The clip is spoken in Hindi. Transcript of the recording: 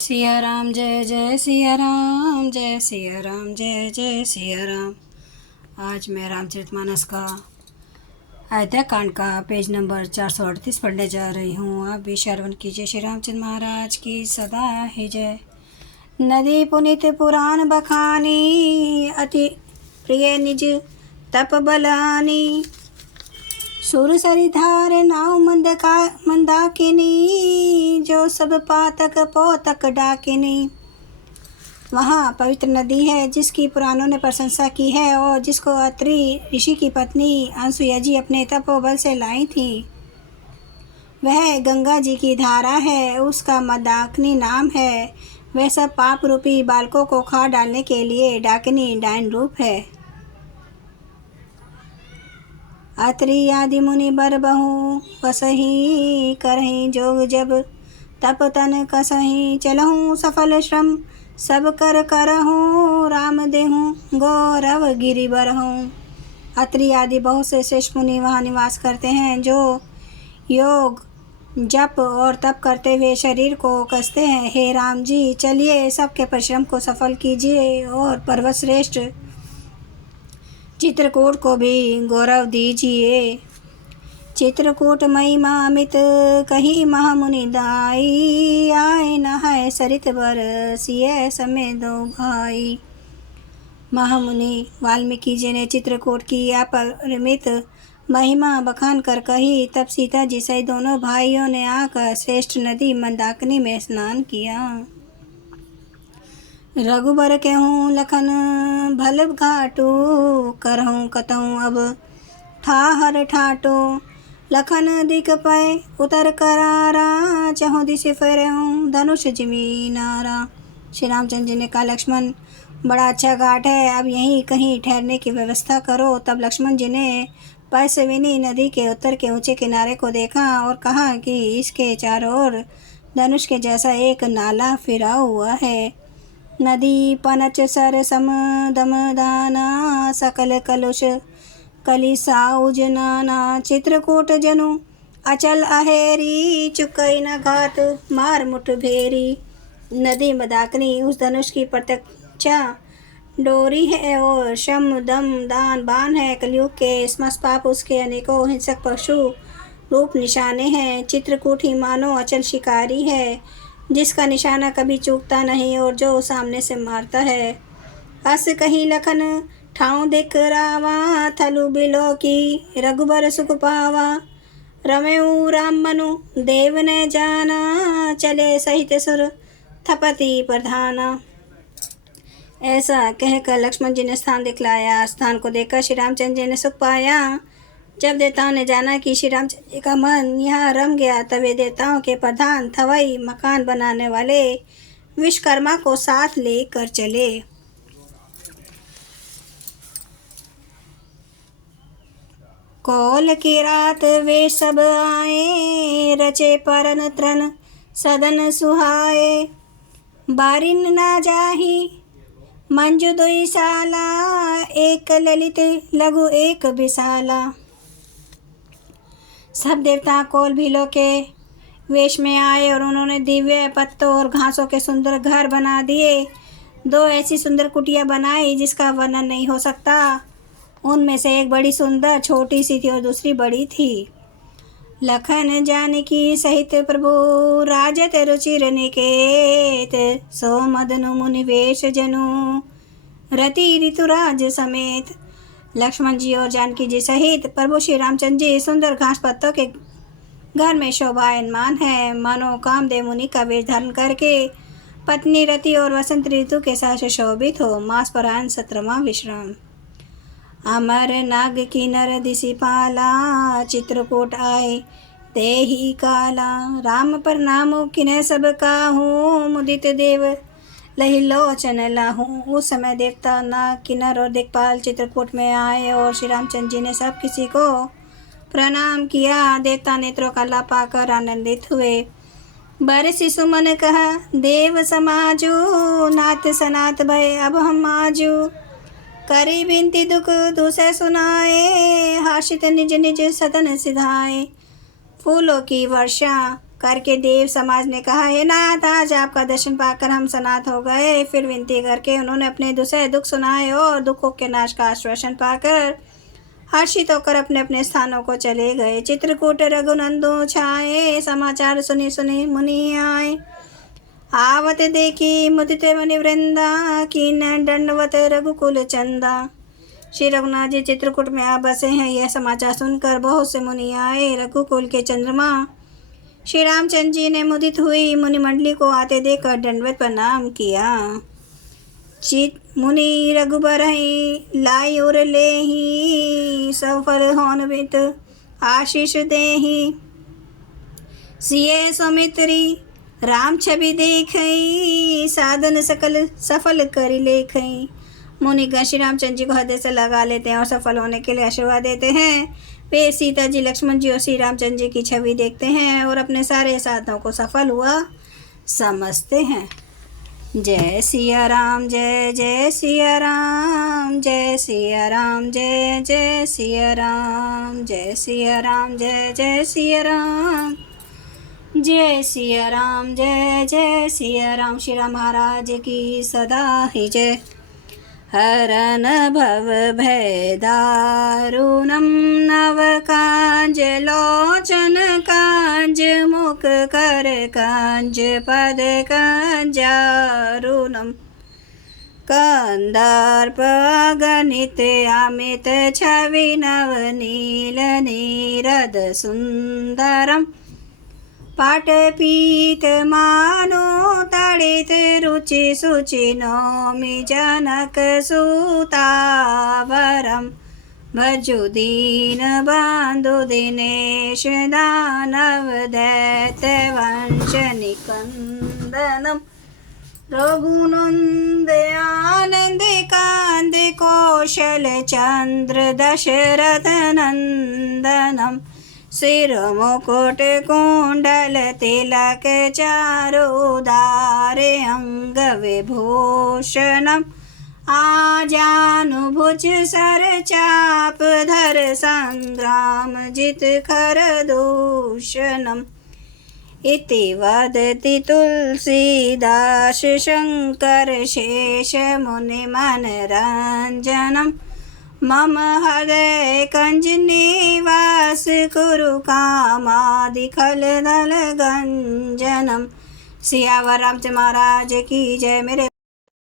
सिया राम जय जय सिया राम, जय सिया राम जय जय सिया राम। आज मैं रामचरितमानस का अयोध्या कांड का पेज नंबर 438 पढ़ने जा रही हूँ। आप भी श्रवण कीजिए। श्री रामचंद्र महाराज की सदा ही जय। नदी पुनित पुराण बखानी, अति प्रिय निज तप बलानी। सुर सरि धार नाव मंदाकिनी, जो सब पातक पोतक डाकिनी। वहाँ पवित्र नदी है जिसकी पुराणों ने प्रशंसा की है और जिसको अत्रि ऋषि की पत्नी अनसुया जी अपने तपोबल से लाई थी। वह गंगा जी की धारा है, उसका मंदाकिनी नाम है। वह सब पाप रूपी बालकों को खा डालने के लिए डाकिनी डायन रूप है। अत्रि आदि मुनि बर बहु बसहि, करहि जोग जब तप तन कसहि। चलहु सफल श्रम सब कर करहु, राम देहु गौरव गिरि बरहु। अत्रि आदि बहुत से श्रेष्ठ मुनि वहाँ निवास करते हैं, जो योग जप और तप करते हुए शरीर को कसते हैं। हे राम जी, चलिए सबके परिश्रम को सफल कीजिए और पर्वत श्रेष्ठ चित्रकूट को भी गौरव दीजिए। चित्रकूट महिमा अमित कही महामुनि दाई, आए नहाय सरित बरसिए समय दो भाई। महामुनि वाल्मीकि जी ने चित्रकूट की अपरिमित महिमा बखान कर कही। तब सीता जी सहित दोनों भाइयों ने आकर श्रेष्ठ नदी मंदाकिनी में स्नान किया। रघुबर कहूँ लखन भल घाटू, करहूँ कतहूँ अब ठाहर ठाटो। लखन दिख पै उतर करारा, चहु दिश फेरहूँ धनुष जिमीनारा। श्री रामचंद्र जी ने कहा, लक्ष्मण बड़ा अच्छा घाट है, अब यहीं कहीं ठहरने की व्यवस्था करो। तब लक्ष्मण जी ने पैसविनी नदी के उत्तर के ऊंचे किनारे को देखा और कहा कि इसके चारों ओर धनुष के जैसा एक नाला फिरा हुआ है। नदी पनच सर सम दम दाना, सकल कलुष कलिसाउज नाना। चित्रकूट जनु अचल अहेरी, चुकई न घात मार मुठ भेरी। नदी मंदाकिनी उस धनुष की प्रत्यक्षा डोरी है और शम दम दान बाण है। कलयुग के स्मश पाप उसके अनेकों हिंसक पशु रूप निशाने हैं। चित्रकूट ही मानो अचल शिकारी है, जिसका निशाना कभी चूकता नहीं और जो सामने से मारता है। अस कहीं लखन ठाव दिख रावा, थलु बिलो की रघुबर सुख पावा। रमेऊ राम मनु देव ने जाना, चले सहित सुर थपति प्रधाना। ऐसा कहकर लक्ष्मण जी ने स्थान दिखलाया। स्थान को देखकर श्री रामचंद्र जी ने सुख पाया। जब देवताओं ने जाना कि श्री रामचंद्र जी का मन यहाँ रम गया, तब वे देवताओं के प्रधान थवई मकान बनाने वाले विश्वकर्मा को साथ लेकर चले। कौल की रात वे सब आए, रचे परन त्रन सदन सुहाए। बारिन ना जाही मंजु दुई साला, एक ललित लघु एक विशाला। सब देवता कोल भीलों के वेश में आए और उन्होंने दिव्य पत्तों और घासों के सुंदर घर बना दिए। दो ऐसी सुंदर कुटिया बनाई जिसका वर्णन नहीं हो सकता। उनमें से एक बड़ी सुंदर छोटी सी थी और दूसरी बड़ी थी। लखन जानकी सहित प्रभु राजत रुचिर निकेत, सो मदनु मुनि वेश जनु रति ऋतुराज समेत। लक्ष्मण जी और जानकी जी सहित प्रभु श्री रामचंद्र जी सुंदर घास पत्तों के घर में शोभायमान है। मानो कामदेव मुनि का वेश धारण करके पत्नी रति और वसंत ऋतु के साथ शोभित हो। मास परायण 17वां विश्राम। अमर नाग किन्नर दिशि पाला, चित्रकूट आए तेहि काला। राम प्रणाम किन्ह सब काहू, मुदित देव लहि लोचन लाहू। उस समय देवता नाग किन्नर और दिक्पाल चित्रकूट में आए और श्री रामचंद्र जी ने सब किसी को प्रणाम किया। देवता नेत्रों का लाभ पाकर आनंदित हुए। बरसि सुमन कहा देव समाजू, नाथ सनात भय अब हम आजू। करी बिनती दुख दूसरे सुनाए, हाशित निज निज सदन सिधाए। फूलों की वर्षा करके देव समाज ने कहा, हे नाथ, आज आपका दर्शन पाकर हम सनात हो गए। फिर विनती करके उन्होंने अपने दूसरे दुख सुनाए और दुखों के नाश का आश्वासन पाकर हर्षित होकर अपने अपने स्थानों को चले गए। चित्रकूट रघुनंदन छाए, समाचार सुनी सुनी मुनि आए। आवत देखी मुदित मुनि वृंदा, कीन दंडवत रघुकुल चंदा। श्री रघुनाथ जी चित्रकूट में आ बसे हैं। यह समाचार सुनकर बहुत से मुनि आए। रघुकुल के चंद्रमा श्री रामचंद्र जी ने मुदित हुई मुनि मंडली को आते देखकर दंडवत प्रणाम किया। चित मुनि रघुबर लाई और लेहि, सफल होन वित आशीष देहि। सिए सौमित्री राम छवि देखई, साधन सकल सफल करि लेखई। मुनिगण श्री रामचंद्र जी को हृदय से लगा लेते हैं और सफल होने के लिए आशीर्वाद देते हैं। वे सीता जी, लक्ष्मण जी और श्री रामचंद्र जी की छवि देखते हैं और अपने सारे साधनों को सफल हुआ समझते हैं। जय सिया राम, जय जय सिया राम, जय सिया राम, जय जय सिया राम, जय सिया राम, जय जय सिया राम, जय सिया राम, जय जय सिया राम। श्री राम महाराज की सदा ही जय। हरन भव भय दारुणम, नव कांज लोचन कांज, मुख कर कांज पद कांजारुणम। कंदर्प अगणित अमित छवि, नव नील नीरद सुंदरम। पाटपीत मानो तड़ित, रुचि सुचि नौमि जनक सुतावरम। भजु दीन बंधु दिनेश, दानव दैत्य वंश निकंदनम। रघुनंद आनंद कांद, कौशल चंद्र दशरथ नंदनम। सिर मुकुट कुंडल तिलक, चारुदारे अंग विभूषणम। आजानुभुज सर चाप धर, संग्राम जित खर दूषणम। इति वदति तुलसीदास, शंकर शेष मुनि मनरंजनम। मम हृदय कंज निवास, कुरु कामादि खल दल गंजनम। सियावर रामचंद्र महाराज की जय। मेरे